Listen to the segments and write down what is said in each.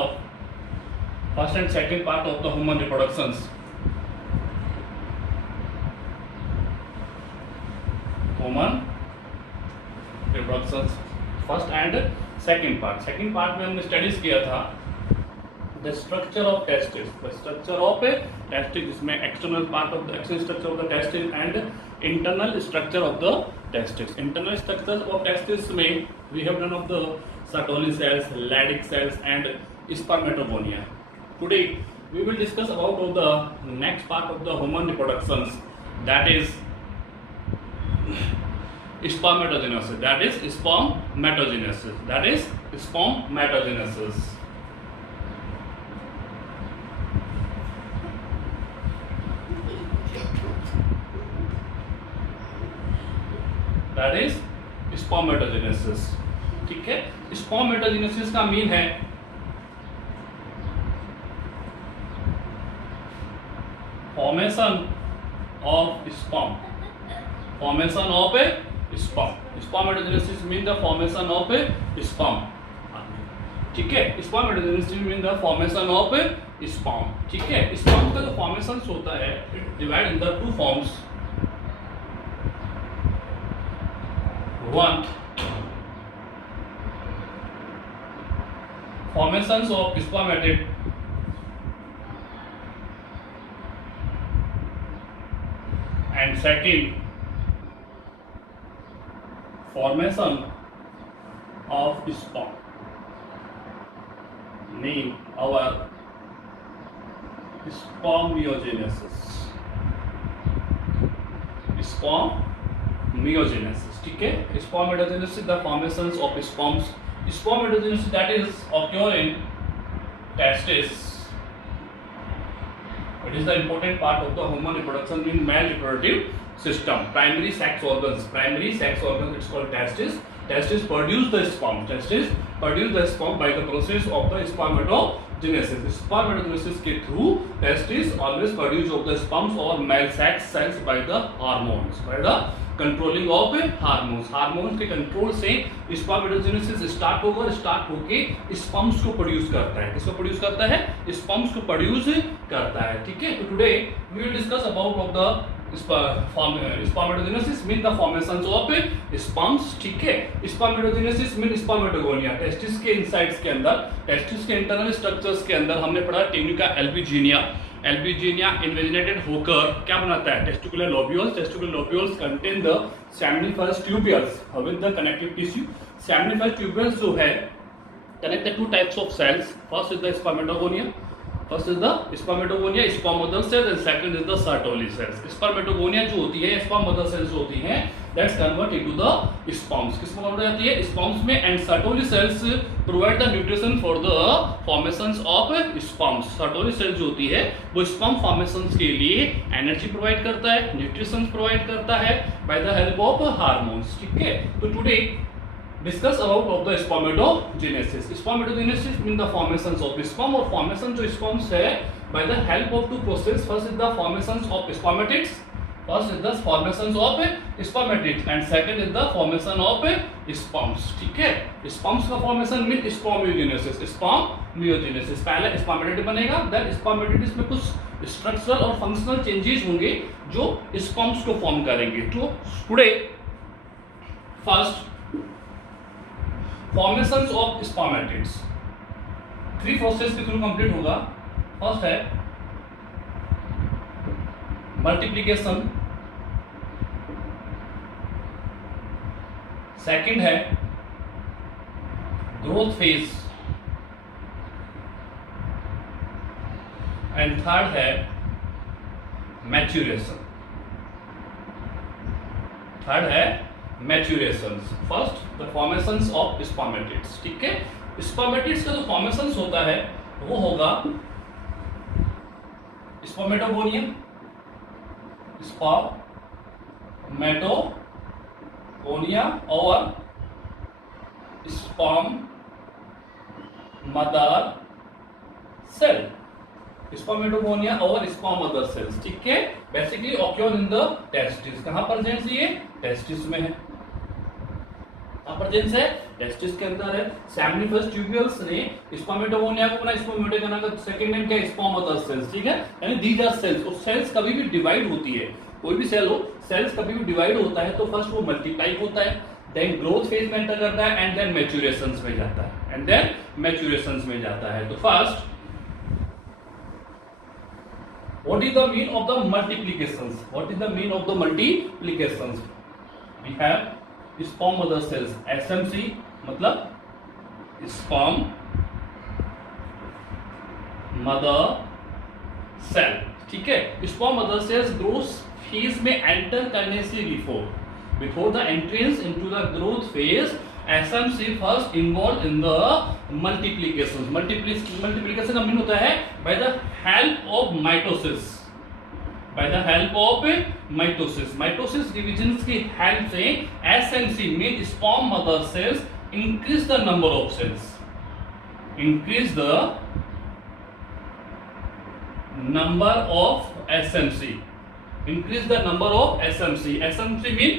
of first and second part of the human reproductions. Human reproductions first and second part. Second part में हमने studies किया था the structure of testis. The structure of testis जिसमें external part of the external structure of the testis and internal structure of the testis. Internal structure of testis में we have done of the Sertoli cells, Leydig cells and spermatogonia. Today we will discuss about of the next part of the human reproductions, that is spermatogenesis. That is spermatogenesis. That is spermatogenesis. That is spermatogenesis. ठीक है. spermatogenesis का mean है formation of sperm. Formation of a sperm. Spermatogenesis means the formation of a sperm. ठीक है. Spermatogenesis means the formation of a sperm. ठीक है. sperm का जो formation होता है it divide in the two forms. One, formations of spermatid and second, formation of sperm, name our spermiogenesis. Spermiogenesis. ठीक है. Spermatogenesis the formations of sperms. Spermatogenesis that is occur in testis. It is the important part of the human reproduction in male reproductive system. Primary sex organs. Primary sex organs. It's called testis. Testis produce the sperm. Testis produce the sperm by the process of the spermatogenesis. Spermatogenesis के through testis always produce of the sperms or male sex cells by the hormones. By the controlling of hormones. Hormones के control से spermatogenesis start होगा और start होके sperms को produce करता है. किसको प्रोड्यूस करता है? स्पर्म्स को प्रोड्यूस करता है. ठीक है. तो today we will discuss about of the spermatogenesis mean the formations of sperms. ठीक है. Spermatogenesis mean spermatogonia. टेस्टिस के इनसाइड्स के अंदर, टेस्टिस के इंटरनल स्ट्रक्चर्स के अंदर हमने पढ़ा टेन्यूका एल्बिजीनिया. एल्बिजीनिया इन्वेजिनेटेड होकर क्या बनाता है? Testicular lobules. Testicular lobules contain the seminiferous tubules with the connective tissue. Seminiferous tubules जो है connect the two types of cells. First is the spermatogonia. First is the spermatogonia, sperm mother cells and second is the Sertoli cells. Spermatogonia जो होती है, sperm mother cells होती हैं, that's convert into the sperms. किसमें convert हो जाती है? Sperms में. And Sertoli cells provide the nutrition for the formations of sperms. Sertoli cells जो होती है वो स्पर्म फॉर्मेशंस के लिए एनर्जी प्रोवाइड करता है, न्यूट्रिशन प्रोवाइड करता है by the help of hormones. ठीक है. तो today discuss about of the spermatogenesis. Spermatogenesis mean the formations of sperm. और formation जो sperms है by the help of two process. First is the formations of spermatids. First is the formations of spermatids and second is the formation of sperms. ठीक है. sperms का formation mean spermiogenesis. Spermiogenesis पहले spermatid बनेगा, then spermatid में कुछ structural और functional changes होंगे जो sperms को form करेंगे. तो today first formations of spermatids. 3 process के थ्रू कंप्लीट होगा. फर्स्ट है मल्टीप्लिकेशन, सेकंड है ग्रोथ फेज एंड थर्ड है मैच्यूरेशन. थर्ड है maturations. First the formations of spermatids. ठीक है. स्पर्मेटिड्स का जो फॉर्मेशंस होता है वो होगा स्पर्मेटोगोनिया, स्पर्मेटोगोनिया और स्पर्म मदर सेल. स्पर्मेटोगोनिया और स्पर्म मदर सेल्स. ठीक है. Basically occur in the testis. कहां प्रेजेंट? ये टेस्टिस में है. अब प्रेजेंस है, टेस्टिस के अंदर है। सेमिनिफरस ट्यूब्यूल्स ने स्पर्मेटोगोनिया को बना, स्पर्मेटोगोनिया का सेकंड नेम क्या है, स्पर्म मदर सेल्स, ठीक है। यानी दीज आर सेल्स। और सेल्स कभी भी डिवाइड होती है, कोई भी सेल हो, सेल्स कभी भी डिवाइड होता है तो फर्स्ट वो मल्टीप्लाई होता है, देन ग्रोथ फेज में एंटर करता है, एंड देन मैच्योरेशंस में जाता है, एंड देन मैच्योरेशंस में जाता है। तो first what is the mean of the multiplications? What is the mean of the multiplications? We have sperm mother cells, SMC मतलब sperm mother cell, ठीक है। sperm mother cells growth phase में enter करने से before the entrance into the growth phase, SMC first involved in the multiplication। multiplication का mean होता है by the help of mitosis, by the help of mitosis। mitosis divisions की help से SMC में sperm mother cells increase the number of cells, increase the number of SMC, increase the number of SMC। SMC mean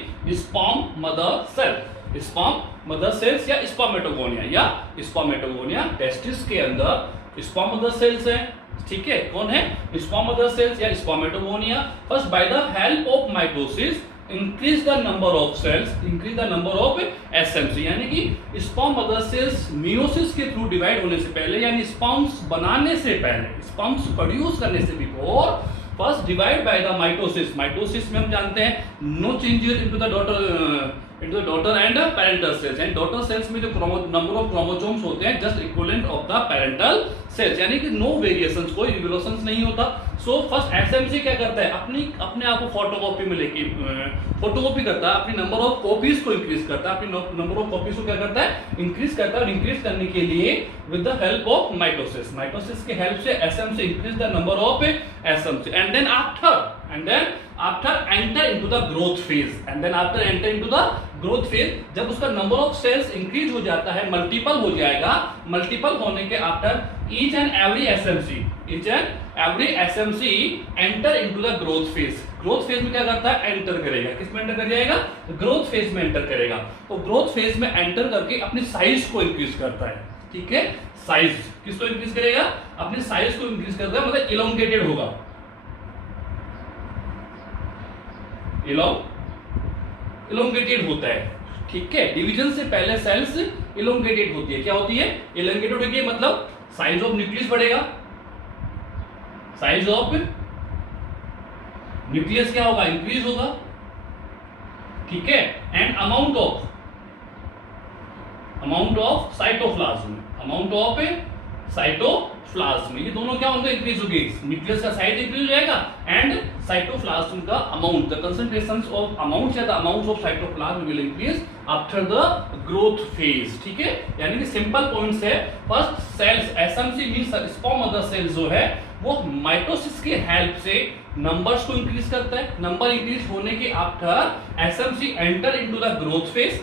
sperm mother cell, sperm mother cells या spermatogonia testis के अंदर sperm mother sales है, ठीक है। कौन है, sperm mother cells या spermatogonia. First by the help of mitosis increase the number of cells, increase the number of SMC, यानी कि स्पर्म मदर सेल्स मियोसिस के थ्रू डिवाइड होने से पहले, यानी स्पर्म्स बनाने से पहले, स्पर्म्स प्रोड्यूस करने से before, first divide by the mitosis. Mitosis में हम जानते हैं no changes into the daughter and parental cells, and daughter cells में जो नंबर ऑफ क्रोमोसोम्स होते हैं just equivalent of the parental cells, यानी कि नो वेरिएशंस, कोई रिवोल्यूशंस नहीं होता। सो फर्स्ट एसएमसी क्या करता है, अपने आप को फोटोकॉपी में लेके फोटोकॉपी करता है, अपनी नंबर ऑफ कॉपीज को इंक्रीज करता है, अपनी नंबर ऑफ कॉपीज को क्या करता है, इंक्रीज करता है। और इंक्रीज करने के लिए with the help of mitosis, mitosis के हेल्प से SMC increase the number of SMC, and then after enter into the growth phase, and then after enter into the growth phase, जब उसका नंबर ऑफ सेल्स इंक्रीज हो जाता है, multiple हो जाएगा, multiple होने के after each and every SMC enter into the growth phase. Growth phase में क्या करता है, एंटर करेगा, किस में एंटर कर जाएगा, ग्रोथ फेज में एंटर करेगा। तो ग्रोथ फेज में एंटर करके अपनी साइज को इंक्रीज करता है, ठीक है। साइज किसको इंक्रीज करेगा, अपनी साइज को इंक्रीज करता है, मतलब इलोंगेटेड होगा, इलोंगेटेड होता है, ठीक है। डिवीजन से पहले सेल्स इलोंगेटेड होती है, क्या होती है, इलोंगेटेड होती है, मतलब साइज ऑफ न्यूक्लियस बढ़ेगा, साइज ऑफ न्यूक्लियस क्या होगा, इंक्रीज होगा, ठीक है। एंड अमाउंट ऑफ साइटोप्लाज्म, ये दोनों क्या होंगे, इंक्रीज होगी। न्यूक्लियस का साइज इंक्रीज हो जाएगा एंड साइटोप्लाज्म का amount, the concentrations of amount या the amount of cytoplasm will increase after the growth phase, ठीक है। यानी कि सिंपल पॉइंट्स है, first cells SMC means sperm mother cells जो है वो माइटोसिस के हेल्प से नंबर्स को इंक्रीज करता है, नंबर इंक्रीज होने के after SMC enter into the growth phase,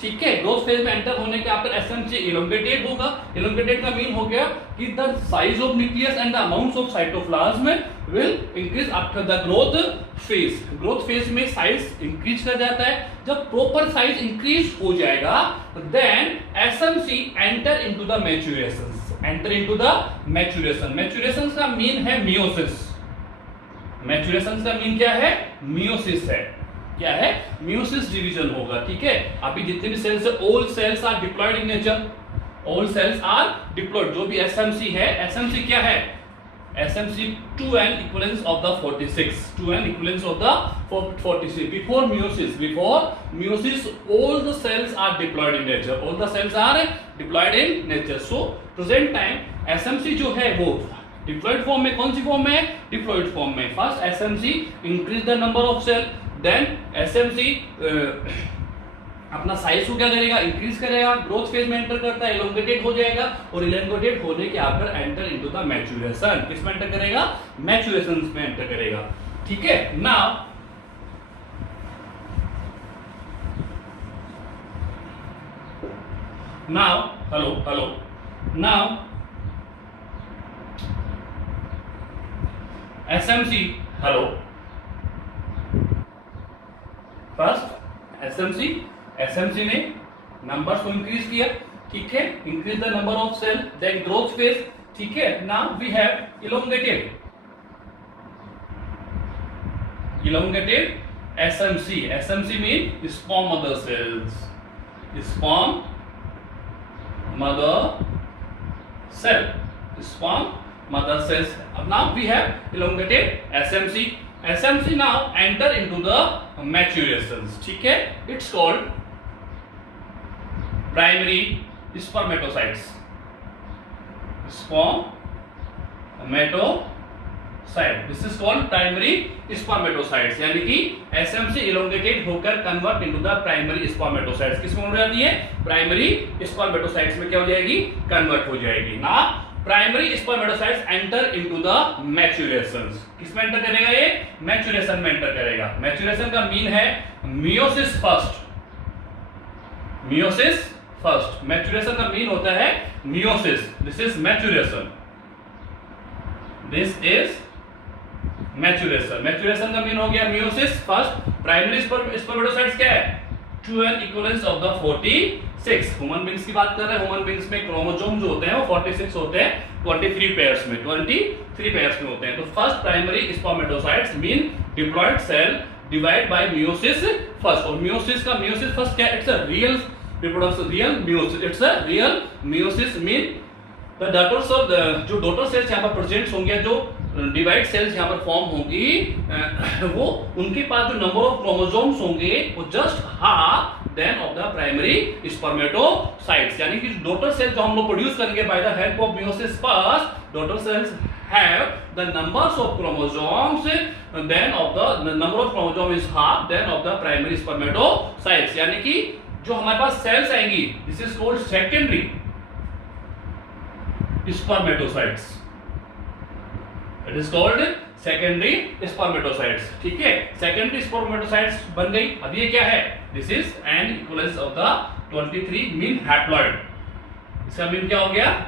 ठीक है। ग्रोथ फेज में एंटर होने के आफ्टर एसएमसी इलोंगेटेड होगा। इलोंगेटेड का मीन हो गया कि the size of nucleus and the amounts of cytoplasm will increase after the growth phase. Growth phase में साइज इंक्रीज कर जाता है, जब प्रॉपर साइज इंक्रीज हो जाएगा then SMC enter into the maturations, enter into the maturation. Maturation का mean है meiosis, maturation का मीन क्या है, मियोसिस है, क्या है, मियोसिस डिवीजन होगा, ठीक है। अभी जितने भी सेल्स है, all cells are diploid in nature, all cells are diploid. जो भी एसएमसी है, एसएमसी क्या है, SMC 2n equivalence of the 46, 2n equivalence of the 46। Before meiosis all the cells are diploid in nature, all the cells are diploid in nature. So present time SMC जो है वो diploid form में, कौन सी form में, diploid form में। First SMC increase the number of cell, then SMC अपना size को क्या करेगा, इंक्रीज करेगा, ग्रोथ फेज में एंटर करता है, इलोंगेटेड हो जाएगा, और इलोंगेटेड होने के after enter into the maturation, किस में एंटर करेगा, मैच्योरेशन में एंटर करेगा, ठीक है। नाउ एसएमसी फर्स्ट एसएमसी ने नंबर्स को इंक्रीज किया, ठीक है, increase the number of cell, then growth phase, ठीक है। Now we have elongated SMC. SMC mean sperm mother cells, sperm mother cell, sperm mother cells. Now we have elongated SMC. SMC now enter into the maturations, ठीक है, it's called primary spermatocytes, spermatocyte, this is called primary spermatocytes, यानी कि SMC elongated होकर convert into the primary spermatocytes, किसमें हो जाती है, primary spermatocytes में क्या हो जाएगी, कन्वर्ट हो जाएगी ना। Primary spermatocytes enter into the maturations, किसमें एंटर करेगा, ये मैच्योरेशन में एंटर करेगा। मैच्योरेशन का मीन है meiosis first, meiosis first, maturation का मीन होता है meiosis, this is maturation, this is maturation. Maturation का मीन हो गया मियोसिस फर्स्ट। प्राइमरी स्पर्मेटोसाइट्स क्या है, 12 equivalence of the 46। Human beings की बात कर रहे हैं, ह्यूमन बींग्स में क्रोमोसोम जो होते हैं वो 46 होते हैं, 23 पेयर्स में, 23 पेयर्स में होते हैं। तो first primary spermatocytes mean diploid cell divide by meiosis first. और मियोसिस का मियोसिस फर्स्ट क्या है, it's a real reproduction, real meiosis, it's a real meiosis mean the daughters of the जो डॉटर सेल्स यहाँ पर प्रेजेंट होंगे, जो divide sales यहाँ पर फॉर्म होंगी, वो उनके पास जो नंबर ऑफ क्रोमोसोम्स होंगे वो just half then of the primary spermatocytes, यानी कि डॉटर सेल्स जो हम लोग प्रोड्यूस करेंगे by the help of meiosis first, daughter cells have the numbers of chromosomes then of the number of chromosome is half then of the primary spermatocytes, यानी कि जो हमारे पास सेल्स आएंगी, this is called secondary spermatocytes, it is called secondary spermatocytes, ठीक है। Secondary spermatocytes बन गई। अब ये क्या है, this is an equivalence of the 23 mean haploid, इसका मीन क्या हो गया,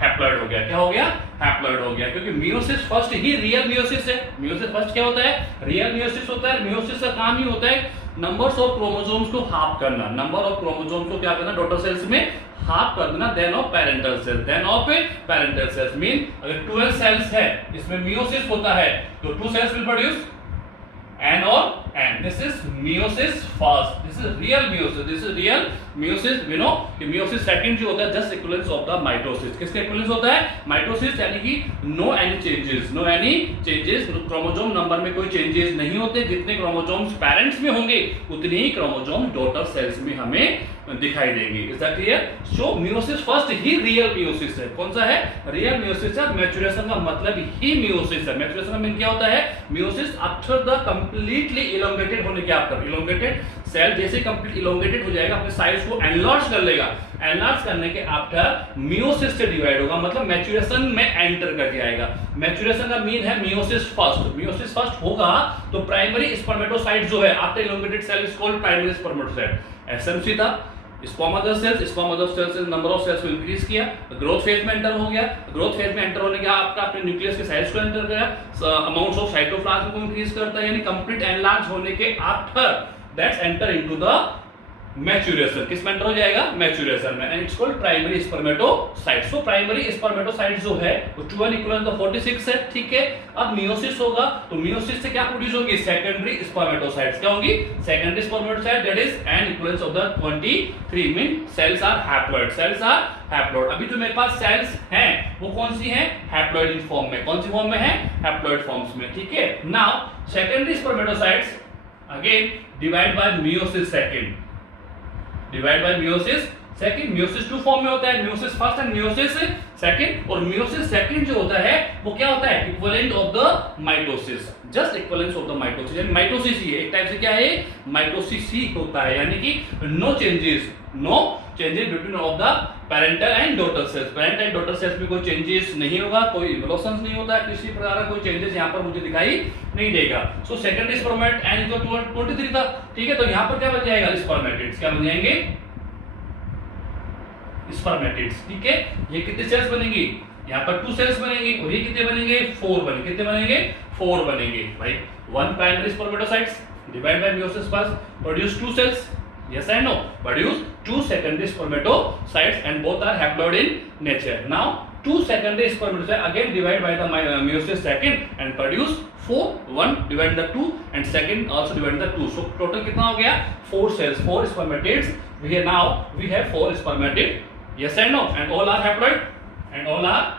हैप्लॉइड हो गया, क्या हो गया, हैप्लॉइड हो गया, क्योंकि मियोसिस फर्स्ट ही रियल मियोसिस है। मियोसिस फर्स्ट क्या होता है, रियल मियोसिस होता है। मियोसिस का काम ही होता है नंबर्स ऑफ क्रोमोसोम्स को हाफ करना, नंबर ऑफ क्रोमोसोम्स को क्या करना, डॉटर सेल्स में हाफ कर देना, then of parental cells, then of parental cells mean अगर 12 सेल्स है, इसमें मियोसिस होता है तो 2 cells will produce N or N. This is meiosis first. This is real meiosis. This is real meiosis. We know कि meiosis second जो होता है just equivalence of the mitosis. किसका equivalence होता है, mitosis, यानी कि no any changes, no any changes, chromosome number में कोई चेंजेस नहीं होते। जितने क्रोमोसोम्स पेरेंट्स में होंगे उतने ही क्रोमोसोम डॉटर सेल्स में हमें दिखाई देंगे। Is that clear? So meiosis first he real meiosis है। कौन सा है, रियल मियोसिस है। मैच्योरेशन का मतलब ही मियोसिस है। मैच्योरेशन का मीन क्या होता है, meiosis after the completely elongated होने के आफ्टर, इलोंगेटेड सेल जैसे कंप्लीट इलोंगेटेड हो जाएगा, अपने साइज को एनलार्ज कर लेगा, एनलार्ज करने के आफ्टर मियोसिस से डिवाइड होगा, मतलब मैच्योरेशन में एंटर कर जाएगा। मैच्योरेशन का मीन है मियोसिस फर्स्ट। मियोसिस फर्स्ट होगा तो प्राइमरी स्पर्मेटोसाइट जो है after elongated cell is called primary spermatocyte. SMC था, sperm mother cells number of cells को इंक्रीज किया, ग्रोथ फेज में एंटर हो गया। ग्रोथ फेज में एंटर होने के आपका अपने न्यूक्लियस के साइज को एंटर किया, अमाउंट्स ऑफ साइटोप्लाज्म को इंक्रीज करता है, यानी कंप्लीट एनलार्ज होने के after that's enter into the maturation. किस में एंटर हो जाएगा, मैच्योरेशन में, and it's called primary spermatocyte. So primary spermatocyte जो है वो 12 इक्वल टू 46 है, ठीक है। अब मियोसिस होगा तो मियोसिस से क्या प्रोड्यूस होगी, सेकेंडरी स्पर्मेटोसाइट्स। क्या होगी, secondary spermatocyte, that is N equals of the 23 mean cells are haploid, cells are haploid. अभी जो मेरे पास सेल्स हैं वो कौन सी हैं, हैप्लॉइड फॉर्म में। कौन सी फॉर्म में है, हैप्लॉइड फॉर्म्स में, ठीक है। Now secondary spermatocytes again divide by meiosis second, divide by meiosis second. Meiosis 2 form में होता है, meiosis first and meiosis second. और मियोसिस सेकंड जो होता है वो क्या होता है, equivalent of the mitosis, just equivalence of the mitosis, यानी माइटोसिस ही है, एक टाइप से क्या है, माइटोसिस ही होता है, यानी कि no changes between of the parental and daughter cells. Parental and daughter cells में कोई चेंजेस नहीं होगा, कोई इवोल्यूशन नहीं होता है, किसी प्रकार का कोई चेंजेस यहाँ पर मुझे दिखाई नहीं देगा। सो सेकेंडरी स्पर्मेट एन इक्वल टू 23 था, ठीक है। तो यहाँ पर क्या बन जाएगा, स्पर्मेटिड्स। क्या बन जाएंगे, स्पर्मेटिड्स, ठीक है। ये कितने सेल्स बनेंगी, यहाँ पर 2 सेल्स बनेंगी, और ये कितने बनेंगे, 4 बनेंगे। कितने बनेंगे, 4 बनेंगे भाई। 1 primary spermatocytes divide by meiosis first produce 2 cells, Yes and no? Produce two secondary spermatocytes and both are haploid in nature. Now two secondary spermatocytes again divide by the meiosis second and produce 4. 1 divide the 2 and second also divide the 2. So total कितना हो गया? 4 cells, 4 spermatids. We have 4 spermatid. Yes and no? And all are haploid. And all are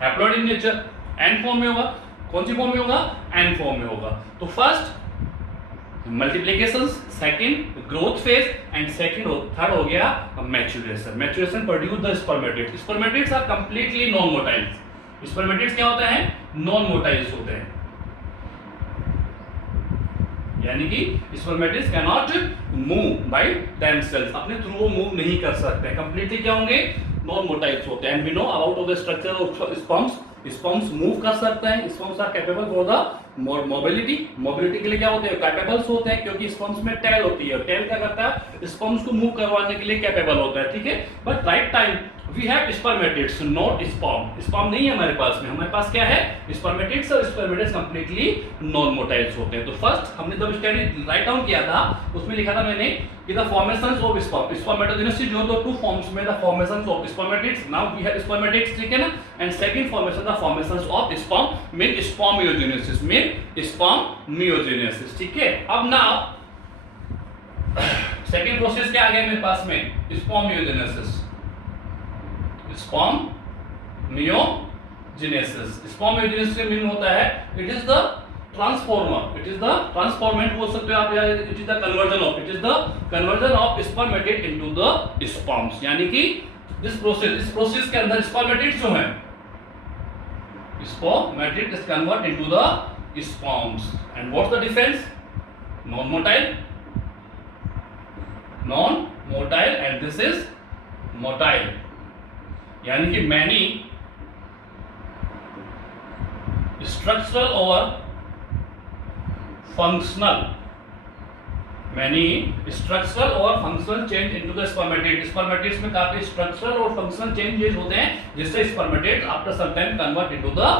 haploid in nature. N form में होगा. कौन सी form में होगा? N form में होगा. तो first multiplication, second growth phase and third हो गया maturation produce the spermatids. Spermatids are completely non motiles. Spermatids क्या होता है? नॉन मोटाइल्स होते हैं, यानी कि spermatids can not move by themselves. अपने थ्रू वो मूव नहीं कर सकते हैं. कंप्लीटली क्या होंगे? नॉन मोटाइल्स होते हैं. And we know about of the structure of sperms. Sperms move कर सकते हैं. Sperms are capable for the mobility. Mobility के लिए क्या होते हैं? कैपेबल्स होते हैं, क्योंकि स्पर्म्स में टेल होती है. टेल क्या करता है? स्पर्म्स को मूव करवाने के लिए कैपेबल होता है. ठीक है, but right time we have spermatids, not sperm. Sperm नहीं है हमारे पास में. हमारे पास क्या है? स्पर्मेटिड्स. और स्पर्मेटिड्स कंप्लीटली नॉन मोटाइल्स होते हैं. तो फर्स्ट हमने जब स्टडी राइट डाउन किया था उसमें लिखा था मैंने कि the formations of sperm. Spermatogenesis जो तो टू फॉर्म्स में the formations of spermatids. Now we have spermatids. ठीक है ना. And second formation the formations of sperm mean spermiogenesis. Mean spermiogenesis. ठीक है. अब नाउ सेकंड प्रोसेस क्या आ गया मेरे पास में? स्पर्मियोजेनेसिस. स्पर्मियोजेनेसिस. स्पर्मियोजेनेसिस का मीन होता है it is the transformer. It is the transformant बोल सकते हो आप, या it is the conversion of spermatid into the sperms. यानी कि इस प्रोसेस के अंदर स्पर्मेटिड्स जो हैं, spermatid is convert into the sperms. And what's the difference? Non-motile and this is motile. यानी कि many structural or functional change into the spermatid. Spermatids में काफी structural और functional changes होते हैं जिससे spermatids after some time convert into the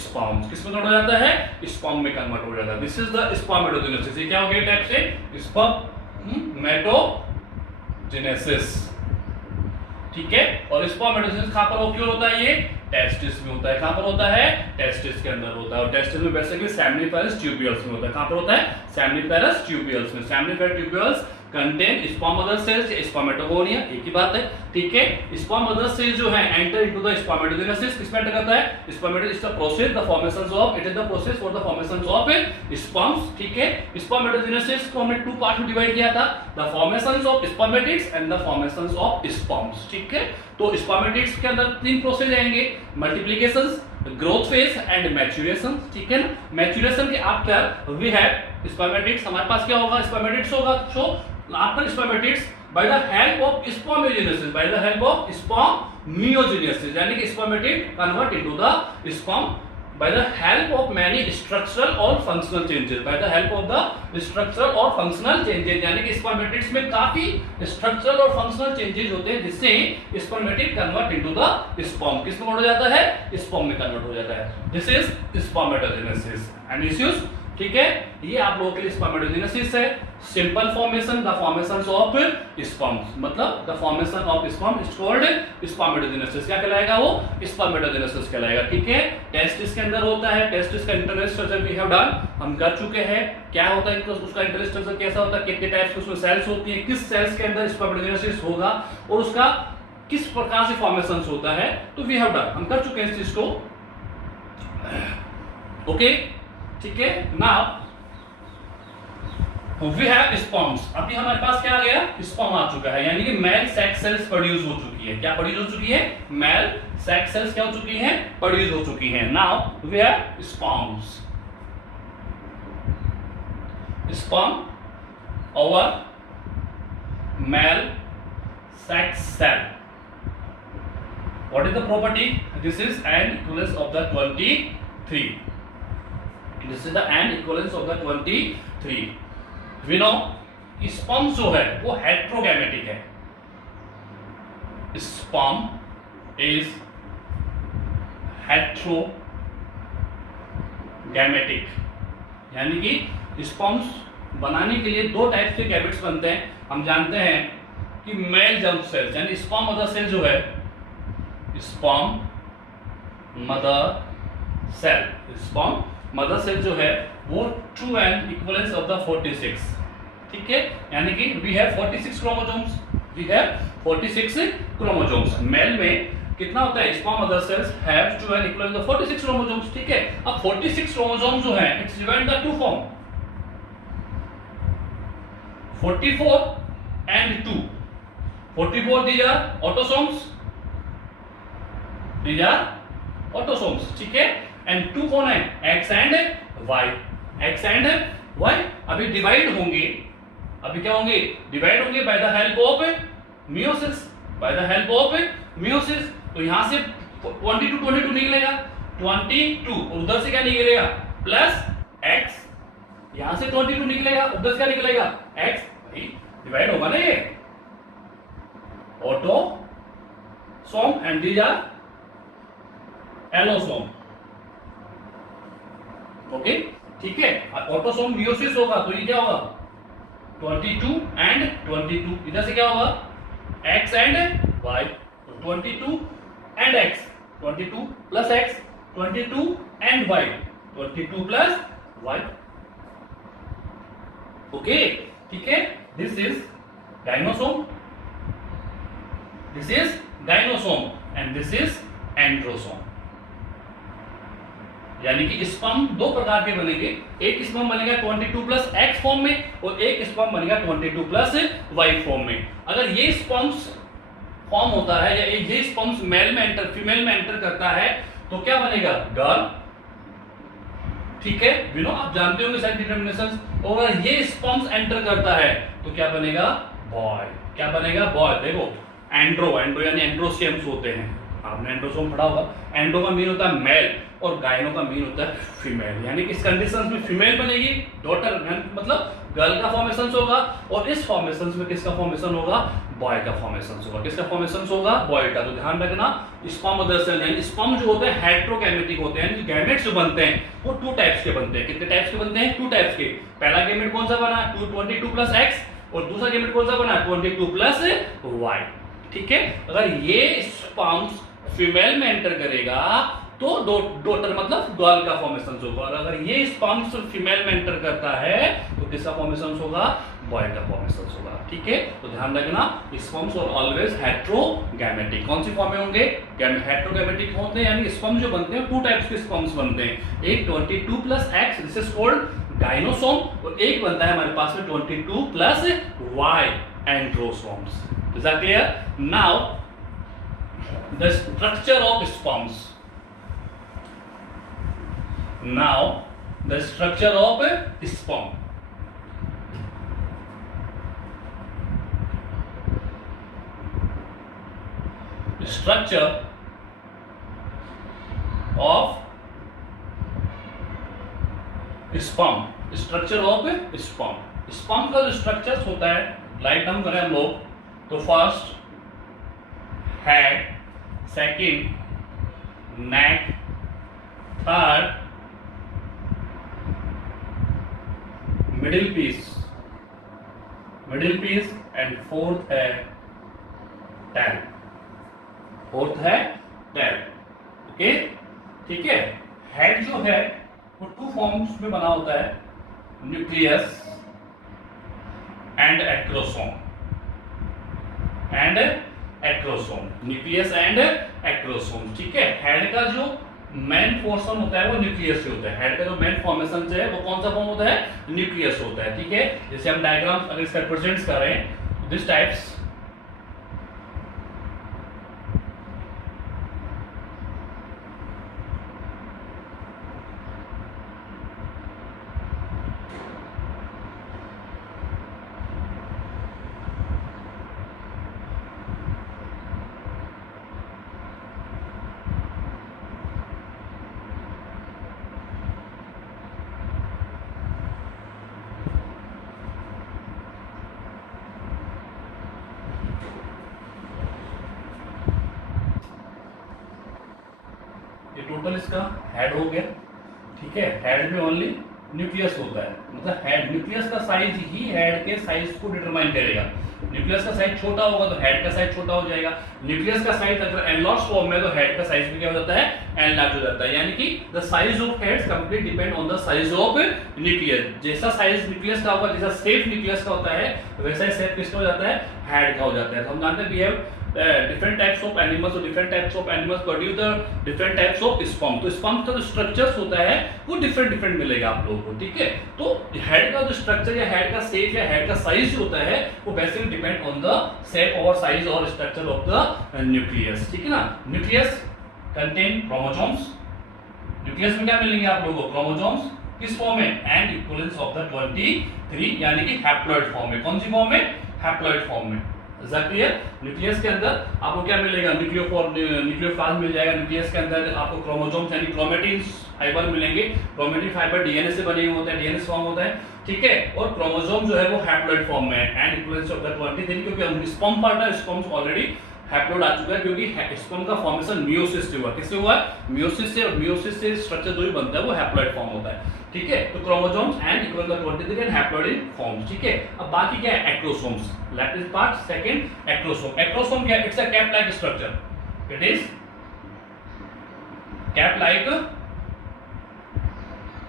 sperms. किसमें convert हो जाता है? sperm में कन्वर्ट हो जाता है. This is the spermatogenesis. ये क्या हो गया टाइप से? spermatogenesis. ठीक है. और स्पर्मेटोजेनेसिस कहां पर ओक्योर होता है? ये टेस्टिस में होता है. कहां पर होता है? टेस्टिस के अंदर होता है. और टेस्टिस में बेसिकली सेमिनिफेरस ट्यूब्यूल्स में होता है. कहां पर होता है? सेमिनिफेरस ट्यूब्यूल्स में. Seminiferous tubules contain sperm mother sales, spermatogonia. एक ही बात है. ठीक है. स्पर्म मदर सेल जो है एंटर इनटू द स्पर्मेटोजेनेसिस. किसमें एंटर करता है? Spermatogenesis is the process the formations of, it is the process for the formations of sperms. ठीक है. स्पर्मेटोजेनेसिस को हमने टू पार्ट में डिवाइड किया था, the formations of spermatids and the formations of sperms. ठीक है. तो स्पर्मेटिड्स के अंदर तीन प्रोसेस आएंगे, multiplication, growth phase and maturation. ठीक है ना. मैच्यूरेशन के आफ्टर वी हैव स्पर्मेटिड्स. हमारे पास क्या होगा? स्पर्मेटिड्स होगा. So after spermatids by the help of spermiogenesis, यानी कि spermatid convert into the sperm by the help of many structural or functional changes. यानी कि spermatids में काफी structural और functional changes होते हैं जिससे spermatid convert into the sperm. किस में कन्वर्ट हो जाता है? sperm में कन्वर्ट हो जाता है. This is spermatogenesis and issues. ठीक है. ये आप लोगों के लिए स्पर्मेटोजेनेसिस है. Simple formation, the formations of sperms, मतलब the formation of sperm is called spermatogenesis. क्या कहलाएगा वो? स्पर्मेटोजेनेसिस कहलाएगा. ठीक है. टेस्टिस के अंदर होता है. टेस्टिस का internal structure we have done, हम कर चुके हैं. क्या होता है उसका इंटरनल स्ट्रक्चर, कैसा होता है, कितने टाइप्स के उसमें सेल्स होती हैं, किस सेल्स के अंदर स्पर्मेटोजेनेसिस होगा और उसका किस प्रकार से फॉर्मेशंस होता है. तो वी हैव डन, हम कर चुके हैं इस चीज को. ओके. ठीक है. Now we have sperms. अभी हमारे पास क्या आ गया? स्पर्म आ चुका है. यानी कि मेल सेक्स सेल्स प्रोड्यूस हो चुकी है. क्या प्रोड्यूस हो चुकी है? मेल सेक्स सेल्स क्या हो चुकी हैं? प्रोड्यूस हो चुकी हैं. Now we have sperms. Sperm over male sex cell. What is the property? This is an equivalence of the 23. This is the n equivalence of the 23. We know sperm जो है वो हेट्रोगैमेटिक है. Sperm is heterogametic. यानी कि sperms बनाने के लिए दो टाइप के गैमेट्स बनते हैं। हम जानते हैं कि मेल जर्म सेल्स यानी स्पर्म मदर सेल जो है, स्पर्म मदर सेल जो है वो 2n इक्वलेंस ऑफ द 46, ठीक है, यानी कि वी हैव 46 क्रोमोसोम्स। मेल में कितना होता है, sperm mother cells have 2n equivalence of 46 chromosomes, ठीक है। अब 46 क्रोमोसोम्स जो है it's divided the two form, 44 and 2। 44 these are autosomes, ठीक है, एंड 2 कौन है, X and Y। अभी डिवाइड होंगे, अभी क्या होंगे, डिवाइड होंगे bye the help of meiosis. तो यहां से 22 निकलेगा, 22 उधर से क्या निकलेगा प्लस X, यहां से 22 निकलेगा, उधर से क्या निकलेगा X, डिवाइड होगा ना ये, autosome and these are allosome, okay, ठीक है। ऑटोसोम मियोसिस होगा तो ये क्या होगा 22 and 22, इधर से क्या होगा X and Y, 22 and X, 22 plus X, 22 and Y, 22 plus Y, okay, ठीक है। This is gynosome and this is androsome. यानी कि स्पर्म दो प्रकार के बनेंगे, एक स्पर्म बनेगा 22 प्लस X फॉर्म में और एक स्पर्म बनेगा 22 प्लस Y फॉर्म में। अगर ये स्पर्म्स फॉर्म होता है या ये स्पर्म्स फीमेल में एंटर करता है तो क्या बनेगा गर्ल, ठीक है, आप जानते होंगे साइड डिटरमिनेशंस। और अगर ये स्पर्म्स एंटर करता है तो क्या बनेगा बॉय, देखो एंड्रो यानी एंड्रोसियम्स होते हैं, आपने एंड्रोसोम पढ़ा होगा। एंड्रो का मीन होता है मेल और गायनो का मीन होता है फीमेल, यानी कि इस कंडीशंस में फीमेल बनेगी, डॉटर मतलब गर्ल का फॉर्मेशन होगा, और इस फॉर्मेशन में किसका फॉर्मेशन होगा, बॉय का फॉर्मेशन होगा। किसका फॉर्मेशन होगा, बॉय का। तो ध्यान रखना, स्पर्म मदर सेल यानी स्पर्म जो होते हैं हेटेरोगैमेटिक होते हैं, गैमेट्स जो बनते हैं वो 2 टाइप्स के बनते हैं। कितने टाइप्स के बनते हैं, 2 टाइप्स के। पहला गैमेट कौन सा बना, 22 प्लस X, और दूसरा गैमेट कौन सा बना, 22 प्लस Y, ठीक है। अगर ये स्पर्म्स फीमेल में एंटर करेगा तो डॉटर मतलब गर्ल का फॉर्मेशन होगा, और अगर ये स्पर्म्स फीमेल में एंटर करता है तो किसका फॉर्मेशन होगा, बॉय का फॉर्मेशन होगा, ठीक है। तो ध्यान रखना, स्पर्म्स आर ऑलवेज हेटेरोगैमेटिक। कौन सी फॉर्म में होंगे, हेटेरोगैमेटिक होते हैं, यानी स्पर्म जो बनते हैं 2 टाइप्स के स्पर्म्स बनते हैं, एक 22 plus X this is called gynosome, और एक बनता है हमारे पास में 22 plus Y androsomes. Is that clear? Now the structure of sperms, now the structure of a sperm, structure of sperm, structure of sperm। Sperm का जो स्ट्रक्चर होता है, राइट डाउन करें हम लोग तो first head, second neck, third middle piece and fourth है tail, okay, ठीक है। हेड जो है वो 2 फॉर्म्स में बना होता है, nucleus and acrosome, nucleus and acrosome, ठीक है। हेड का जो मेन पोर्शन होता है वो न्यूक्लियस से होता है, हेड का जो मेन फॉर्मेशन है वो कौन सा फॉर्म होता है, न्यूक्लियस होता है, ठीक है। जैसे हम डायग्राम अगर इसका रिप्रेजेंट कर रहे हैं, दिस टाइप्स, टोटल इसका हेड हो गया, ठीक है। हेड में ओनली न्यूक्लियस होता है, मतलब हेड, न्यूक्लियस का साइज ही हेड के साइज को डिटरमाइन करेगा। न्यूक्लियस का साइज छोटा होगा तो हेड का साइज छोटा हो जाएगा। न्यूक्लियस का साइज अगर एनलार्ज फॉर्म में तो हेड का साइज भी क्या हो जाता है, एनलार्ज हो जाता है। यानी कि the size of heads complete depend on the size of nucleus. जैसा साइज न्यूक्लियस का होगा, जैसा शेप न्यूक्लियस का होता है, वैसा ही शेप किसका हो जाता है, हेड का हो जाता है। तो हम जानते हैं we have different types of animals, so different types of animals produce the different types of sperm। तो sperm का जो स्ट्रक्चर्स होता है वो डिफरेंट मिलेगा आप लोगों को, ठीक है। तो हेड का जो स्ट्रक्चर या हेड का शेप या हेड का साइज होता है वो basically depend on the shape और साइज और स्ट्रक्चर ऑफ द न्यूक्लियस, ठीक है ना। Nucleus contain chromosomes. न्यूक्लियस में क्या मिलेंगे आप लोगों को, क्रोमोसोम्स। किस फॉर्म में, एंड इक्विवेलेंस ऑफ द 23, यानी कि हैप्लॉइड फॉर्म में। कौन सी फॉर्म में, हैप्लॉइड फॉर्म में। क्लियर। न्यूक्लियस के अंदर आपको क्या मिलेगा, न्यूक्लियोफाज मिल जाएगा। न्यूक्लियस के अंदर आपको क्रोमोसोम्स यानी क्रोमेटिन फाइबर मिलेंगे। क्रोमेटिन फाइबर डीएनए से बने हुए होते हैं, डीएनए फॉर्म होता है, ठीक है। और क्रोमोसोम जो है वो हैप्लॉइड फॉर्म में है, एंड इक्विवेलेंस ऑफ द 23, क्योंकि हम स्पर्म पार्ट है, स्पर्म ऑलरेडी हैप्लॉइड आ चुका है, क्योंकि स्पर्म का फॉर्मेशन मियोसिस से हुआ। किससे हुआ, मियोसिस से। और मियोसिस से स्ट्रक्चर जो भी बनता है वो हैप्लॉइड फॉर्म होता है, ठीक है। तो chromosomes and equal the 23 and haploid forms, ठीक है। अब बाकी क्या है, acrosomes. Last part second, acrosome. Acrosome क्या है, it's a cap like structure. It is cap like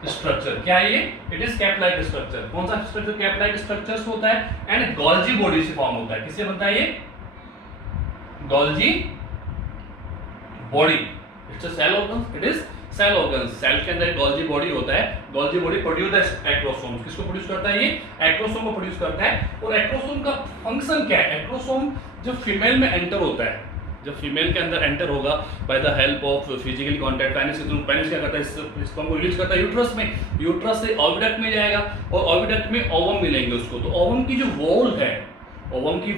structure. क्या है ये, it is cap like structure. कौन सा स्ट्रक्चर कैप लाइक स्ट्रक्चर होता है, एंड गोल्जी बॉडी से फॉर्म होता है। किससे बनता है ये, Golgi body. It's a cell organ, it is cell organ. Cell के अंदर गोल्जी बॉडी होता है। Golgi body produce the acrosome. किसको प्रोड्यूस करता है, ये एक्रोसोम को प्रोड्यूस करता है। और एक्रोसोम का फंक्शन क्या है, एक्रोसोम जब फीमेल में एंटर होता है, जब फीमेल के अंदर एंटर होगा bye the help of physically contact, penis के थ्रू, पेनिस क्या करता है, स्पर्म को रिलीज करता है यूट्रस में, यूट्रस से ओविडक्ट में जाएगा, और ओविडक्ट में ओवम मिलेंगे उसको। तो ओवम की जो वॉल है, ओवम की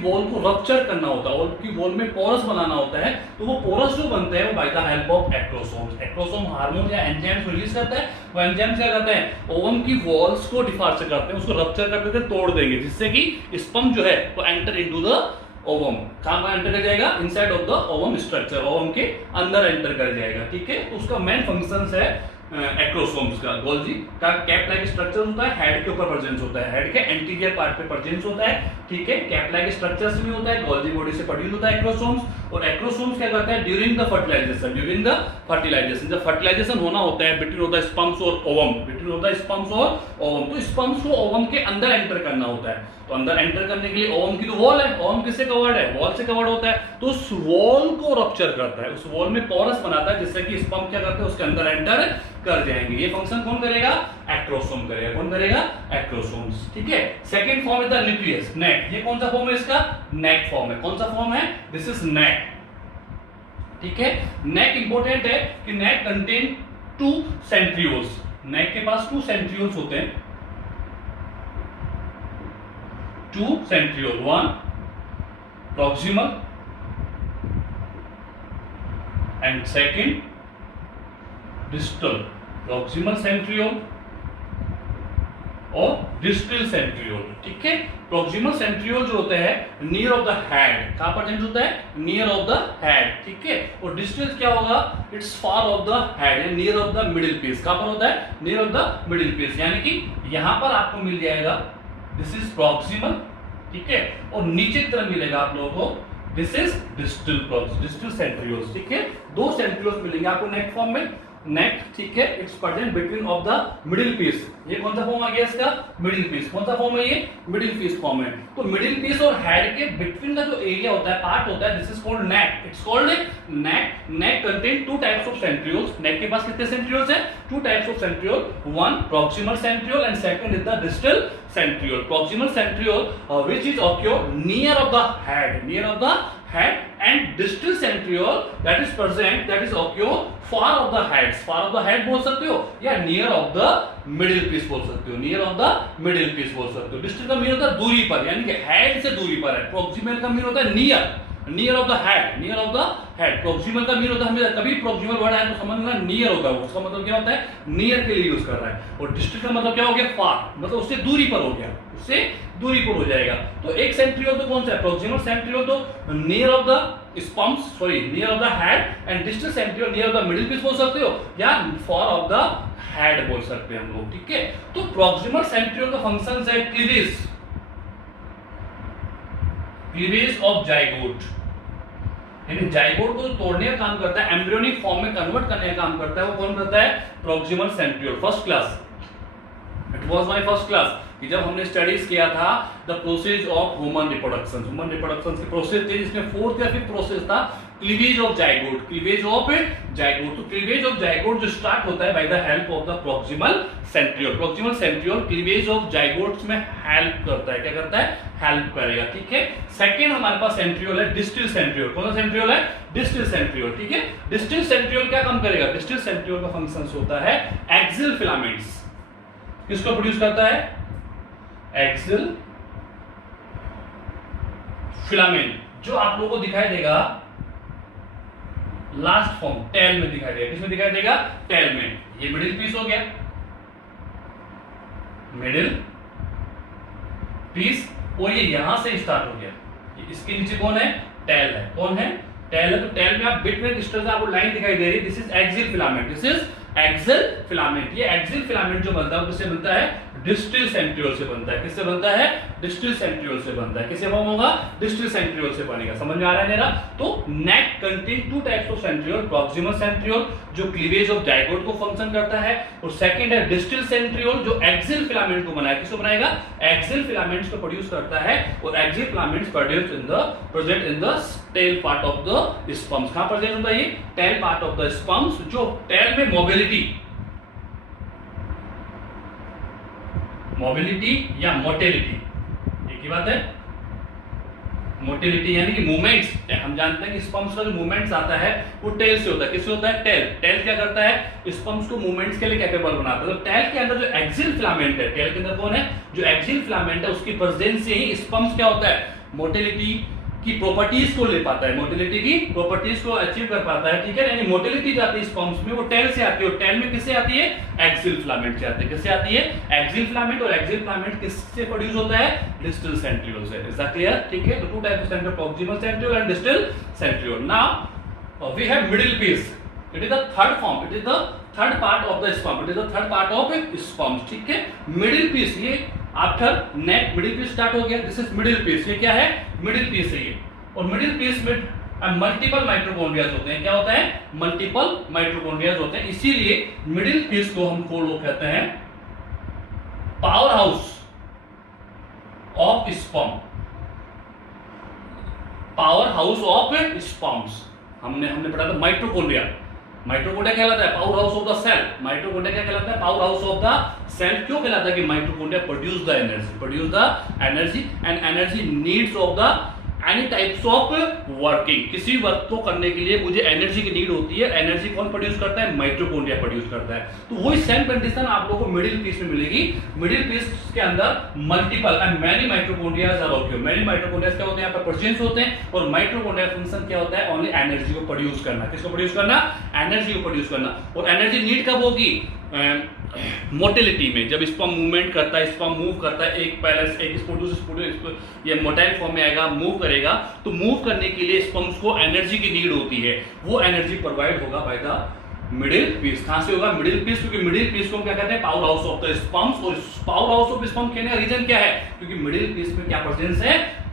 वॉल को रप्चर करना होता है, ओवम की वॉल में पोरस बनाना होता है। तो वो पोरस जो बनते हैं वो by the help of acrosomes. Acrosome hormone या एंजाइम्स रिलीज करता है। वो एंजाइम्स क्या करते हैं, ओवम की वॉल्स को डिफार्चर करते हैं, उसको रप्चर कर देते हैं, तोड़ देंगे, जिससे कि स्पर्म जो है वो एंटर इनटू द ओवम। कहां एंटर कर जाएगा, inside of the ovum structure, ovum के अंदर एंटर कर जाएगा, ठीक है। तो उसका मेन फंक्शन है एक्रोसोम्स का। गोल्जी का कैप लाइक स्ट्रक्चर होता है, हेड के ऊपर प्रेजेंस होता है, हेड के एंटीरियर पार्ट पे प्रेजेंस होता है, ठीक है। कैप लाइक स्ट्रक्चर्स में होता है, गोल्जी बॉडी से प्रोड्यूस होता है एक्रोसोम्स। और एक्रोसोम्स क्या करता है, ड्यूरिंग द फर्टिलाइजेशन, जब फर्टिलाइजेशन होना होता है बिटवीन होता है स्पर्म्स और ओवम, बिटवीन होता है स्पर्म्स और ओवम, तो स्पर्म्स को ओवम के अंदर एंटर करना होता है। तो अंदर एंटर करने के लिए ओवम की जो वॉल है, ओवम किससे कवर्ड है, वॉल से कवर्ड होता है, तो उस वॉल को रप्चर करता है, उस वॉल में पोरस बनाता है, जिससे कि स्पर्म क्या करते हैं, उसके अंदर एंटर कर जाएंगे। ये फंक्शन कौन करेगा, एक्रोसोम करेगा। कौन करेगा, एक्रोसोम्स, ठीक है। Second form is the nucleus, neck. ये कौन सा फॉर्म है इसका, नेक फॉर्म है। कौन सा फॉर्म है, दिस इज नेक, ठीक है। नेक इंपॉर्टेंट है कि नेक कंटेन 2 सेंट्रियोल्स। नेक के पास 2 सेंट्रियोल्स होते हैं, 2 centriole, 1 proximal and second distal, proximal centriole और डिस्टल सेंट्रियोल, ठीक है। प्रोक्सिमल सेंट्रियोल जो होता है नियर ऑफ द हेड, कहां प्रेजेंट होता है, नियर ऑफ द हेड, ठीक है। और डिस्टल क्या होगा, it's far of the head, near of the middle piece. कहां पर होता है, near of the middle piece, यानी कि यहां पर आपको मिल जाएगा, दिस इज प्रोक्सिमल, ठीक है। और नीचे की तरफ मिलेगा आप लोगों को, दिस इज डिस्टल सेंट्रियोल्स, ठीक है। 2 सेंट्रियोल्स मिलेंगे आपको नेक फॉर्म में, नेक, ठीक है। It's present between of the middle piece. ये कौन सा फॉर्म आ गया इसका, मिडिल पीस। कौन सा फॉर्म है ये, मिडिल पीस फॉर्म है। तो मिडिल पीस और हेड के बिटवीन का जो एरिया होता है, पार्ट होता है, this is called neck. It's called neck. Neck contain 2 types of centrioles. Neck के पास कितने सेंट्रियोल्स है, 2 types of centriole, 1 proximal centriole and second is the distal centriole. Proximal centriole which is occur near of the head and distal centriole that is present, that is occur far of the head. Far of the head बोल सकते हो या near of the middle piece बोल सकते हो, near of the middle piece बोल सकते हो। distal का मीन होता है दूरी पर, यानी कि head से दूरी पर है। proximal का मीन होता है near of the head, near of the head. Proximal का मीन होता है, हमें कभी प्रोक्सिमल वर्ड आए तो समझना नियर होता है, उसका मतलब क्या होता है, नियर के लिए यूज कर रहा है। और डिस्टल का मतलब क्या हो गया, फार, मतलब उससे दूरी पर हो गया, उससे दूरी पर हो जाएगा। तो एक सेंट्रियोल तो कौन सा है, प्रोक्सिमल सेंट्रियोल तो near of the sperms, sorry near of the head, and distal centriole near of the middle piece बोल सकते हो, या फार ऑफ द हेड बोल सकते हैं हम लोग, ठीक है। तो प्रॉक्सिमल सेंट्रियोल का फंक्शन है क्लीवेज ऑफ जाइगोट, यानी जाइगोट को तोड़ने का काम करता है, एम्ब्रियोनिक फॉर्म में कन्वर्ट करने का काम करता है, वो कौन करता है? Proximal centriole. First class, it was my first class कि जब हमने स्टडीज किया था the process of human reproduction की प्रोसेस थी, जिसमें फोर्थ या फिफ्थ प्रोसेस था क्लीवेज ऑफ जाइगोट। तो क्लीवेज ऑफ जाइगोट जो स्टार्ट होता है by the help of the proximal centriole cleavage of zygotes में हेल्प करता है। क्या करता है? हेल्प करेगा, ठीक है। सेकंड हमारे पास सेंट्रियोल है डिस्टल सेंट्रियोल। कौन सा सेंट्रियोल है? डिस्टल सेंट्रियोल, ठीक है। डिस्टल सेंट्रियोल क्या काम करेगा? डिस्टल सेंट्रियोल का फंक्शन होता है एक्सियल फिलामेंट्स। किसको प्रोड्यूस करता है? एक्सियल फिलामेंट, जो आप लोगों को दिखाई देगा लास्ट फॉर्म टेल में दिखाई देगा। किसमें दिखाई देगा? टेल में। ये मिडिल पीस हो गया, मिडिल पीस, और ये यहां से स्टार्ट हो गया। इसके नीचे कौन है? टेल है। कौन है? टेल है। तो टेल में आप बिट में इस तरह से आपको लाइन दिखाई दे रही है, this is axial filament, this is axial filament. ये एक्सियल फिलामेंट जो बनता है किससे बनता है? डिस्टल सेंट्रियोल से बनता है। किससे बनता है? डिस्टल सेंट्रियोल से बनता है। किससे फॉर्म होगा? डिस्टल सेंट्रियोल से बनेगा। समझ में आ रहा है मेरा? तो neck contain two types of centriole, proximal centriole जो क्लीवेज ऑफ जाइगोट को फंक्शन करता है, और सेकंड है डिस्टल सेंट्रियोल जो एक्सियल फिलामेंट को बनाएगा। किसको बनाएगा? एक्सियल फिलामेंट्स को प्रोड्यूस करता है, और axial filaments present in the tail part of the sperms. कहां प्रेजेंट होता है? ये tail part of the sperms, जो टेल में मोबिलिटी या मोटिलिटी, एक ही बात है। मोटिलिटी यानी कि मूवमेंट्स, हम जानते हैं कि स्पर्म्स का जो मूवमेंट्स आता है वो टेल से होता है। किससे होता है? टेल क्या करता है? स्पर्म्स को मूवमेंट्स के लिए कैपेबल बनाता है। तो टेल के अंदर जो एक्सियल फिलामेंट है, टेल के अंदर कौन है? जो एक्सियल फिलामेंट है, उसकी प्रेजेंस से ही स्पर्म्स क्या होता है? मोटिलिटी की प्रॉपर्टीज को ले पाता है, मोटिलिटी की प्रॉपर्टीज को अचीव कर पाता है, ठीक है। यानी मोटिलिटी जाती है स्पर्म्स में, वो टेल से आती है, और टेल में किससे आती है? एक्सियल फिलामेंट से आती है। किससे आती है? Axial filament. और एक्सियल फिलामेंट किससे प्रोड्यूस होता है? डिस्टल सेंट्रियोल से। Is that clear? ठीक है। तो two types of centriole, proximal centriole and distal centriole. Now we have middle piece, it is the third form, it is the third part of the sperm, it is the third part of sperm, ठीक है। Middle piece, ये after neck middle piece start हो गया, this is middle piece. ये क्या है? Middle piece है ये। और मिडिल पीस में मल्टीपल माइटोकॉन्ड्रियाज होते हैं। क्या होता है? मल्टीपल माइटोकॉन्ड्रियाज होते हैं। इसीलिए मिडिल पीस को हम लोग कहते हैं power house of sperm, power house of sperms. हमने पढ़ा था माइटोकॉन्ड्रिया कहलाता है power house of the cell. Mitochondria क्या कहलाता है? Power house of the cell. क्यों कहलाता है? कि mitochondria produce the energy and energy needs of the any types of working. किसी वर्क को करने के लिए मुझे एनर्जी की नीड होती है। एनर्जी कौन प्रोड्यूस करता है? माइटोकॉन्ड्रिया प्रोड्यूस करता है। तो वही सेम कंडीशन आप लोगों को मिडिल पीस में मिलेगी। मिडिल पीस के अंदर multiple and many mitochondrias are okay. Many mitochondrias क्या होते हैं? यहाँ पर प्रेजेंस होते हैं। और माइटोकॉन्ड्रिया फंक्शन क्या होता है? ओनली एनर्जी को प्रोड्यूस करना। किसको प्रोड्यूस करना? एनर्जी को प्रोड्यूस करना। और एनर्जी नीड कब होगी? मोटिलिटी में, जब स्पर्म मूवमेंट करता है, स्पर्म मूव करता है, एक पैलेस एक स्पोर्टस ये मोटाइल फॉर्म में आएगा, मूव करेगा, तो मूव करने के लिए स्पर्म्स को एनर्जी की नीड होती है। वो एनर्जी प्रोवाइड होगा बाय द मिडिल पीस। कहां से होगा? मिडिल पीस, क्योंकि मिडिल पीस को हम क्या कहते हैं? Power house of the sperms. और पावर हाउस ऑफ स्पर्म कहने का रीजन क्या है? क्योंकि मिडिल पीस में क्या प्रेजेंस है?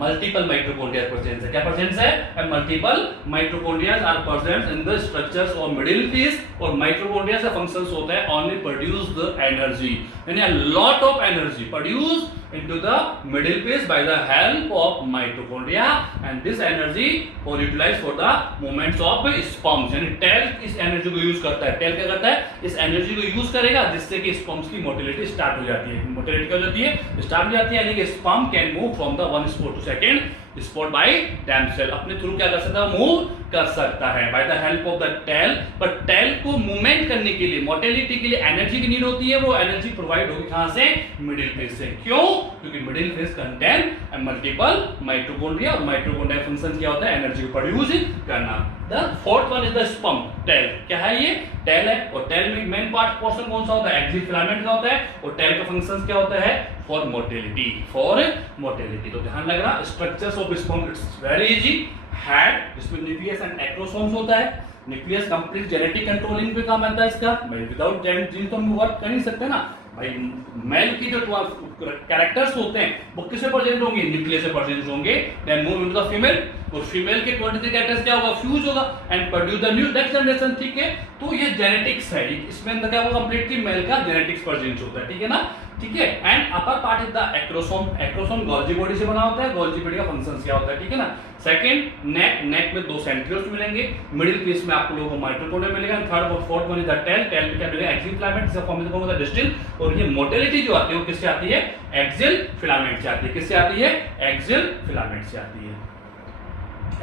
मल्टीपल माइटोकॉन्ड्रिया प्रेजेंस है। क्या प्रेजेंस है? Multiple mitochondrias are present in the structures of middle piece. और माइटोकॉन्ड्रिया का फंक्शंस होता है ओनली प्रोड्यूस द एनर्जी, यानी a lot of energy produce into the middle piece by the help of mitochondria, and this energy or utilized for the movements of sperms। यानी tell इस energy को use करता है। Tell क्या करता है? इस एनर्जी को यूज करेगा, जिससे कि स्पर्म्स की मोटिलिटी स्टार्ट हो जाती है। मोटिलिटी क्या हो जाती है? स्टार्ट हो जाती है, यानी कि sperm can move from the one spot to second spot by themself. अपने थ्रू क्या कर सकता है? मूव कर सकता है by the help of the tail. पर टेल को मूवमेंट करने के लिए, मोटिलिटी के लिए एनर्जी की नीड होती है। वो एनर्जी प्रोवाइड होगी कहां से? मिडिल पीस से। क्यों? क्योंकि middle piece contain multiple mitochondria, और माइटोकॉन्ड्रिया फंक्शन क्या होता है? एनर्जी को प्रोड्यूस करना। The fourth one is the sperm, tail. क्या है ये? टेल है। और टेल में मेन पार्ट पोर्शन कौन सा होता है? एक्सियल फिलामेंट का होता है। और टेल का फंक्शन क्या होता है? For motility, for motility. तो ध्यान रखना, structures of sperm it's very easy. Head जिसमें न्यूक्लियस एंड एक्रोसोम्स होता है। न्यूक्लियस कंप्लीट जेनेटिक कंट्रोलिंग पे काम आता है इसका, भाई विदाउट जीन तो हम वर्क कर नहीं सकते ना भाई। मेल की जो कैरेक्टर्स होते हैं वो किससे प्रेजेंट होंगे, न्यूक्लियस से प्रेजेंट होंगे। Then move into the female, और फीमेल के 23 कैरेक्टर्स क्या होगा, फ्यूज होगा and produce the new next generation, ठीक है। तो ये जेनेटिक्स है, इसमें अंदर क्या होगा, कंप्लीटली मेल का जेनेटिक्स प्रेजेंट होता है, ठीक है ना, ठीक है। And upper part is the acrosome, acrosome Golgi body से बना होता है, गोल्जी बॉडी का फंक्शन क्या होता है, ठीक है ना। सेकंड नेक, नेक में 2 सेंट्रियोल्स मिलेंगे, मिडिल पीस में आप लोगों को माइटोकॉन्ड्रिया मिलेगा, थर्ड और fourth one is the tail, tail में क्या मिलेगा, एक्सियल फिलामेंट, जिसका फॉर्मेशन होगा डिस्टिल, और ये मोटिलिटी जो आती है वो किससे आती है, एक्सियल फिलामेंट से आती है, किससे आती है, एक्सियल फिलामेंट से आती है।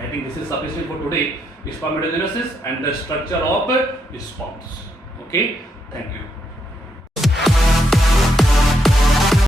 I think this is sufficient for today. Spermatogenesis and the structure of sperms. Okay, thank you.